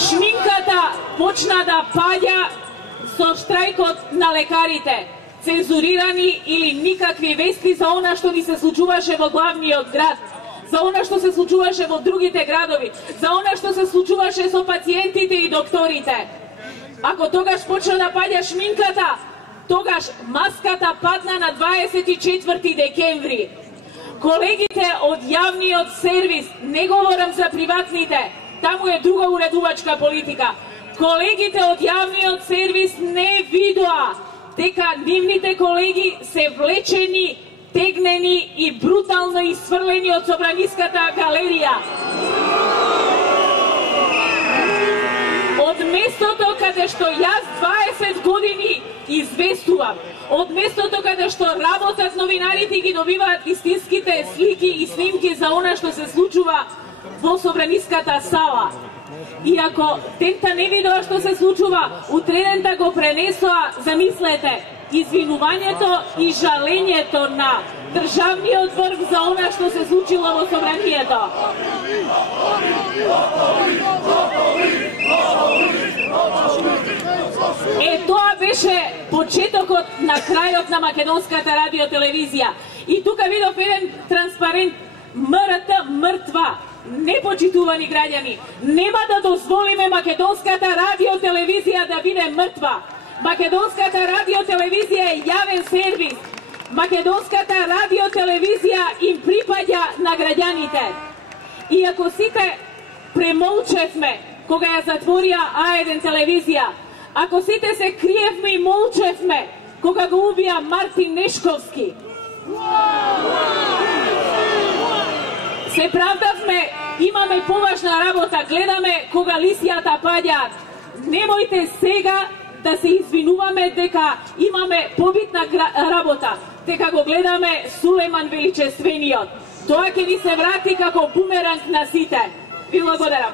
Шминката почна да паѓа со штрајкот на лекарите. Цензурирани или никакви вести за она што ни се случуваше во главниот град, за она што се случуваше во другите градови, за она што се случуваше со пациентите и докторите. Ако тогаш почна да паѓа шминката, тогаш маската падна на 24 декември. Колегите од јавниот сервис, не говорам за приватните, таму е друга уредувачка политика. Колегите од јавниот сервис не видоа дека нивните колеги се влечени, тегнени и брутално исфрлени од Собраниската галерија. Од местото каде што јас 20 години известувам, од местото каде што работат новинарите и ги добиваат вистинските слики и снимки за она што се случува во Собраниската сала. И ако тента не видоа што се случува, утредента го пренесоа, замислете, извинувањето и жалењето на државниот врв за она што се случило во собранието. Тоа беше почетокот на крајот на македонската радиотелевизија. И тука видов еден транспарент: МРТ мртва. Непочитувани граѓани, нема да дозволиме македонската радиотелевизија да биде мртва. Македонската радиотелевизија е јавен сервис. Македонската радиотелевизија им припаѓа на граѓаните. И ако сите премолчевме кога ја затворија А1 телевизија, ако сите се криевме и молчевме кога го убија Мартин Нешковски, се правдавме, имаме поважна работа, гледаме кога лисијата паѓаат. Немојте сега да се извинуваме дека имаме побитна работа, дека го гледаме Сулеман Величествениот. Тоа ќе ни се врати како бумеранг на сите. Ви благодарам.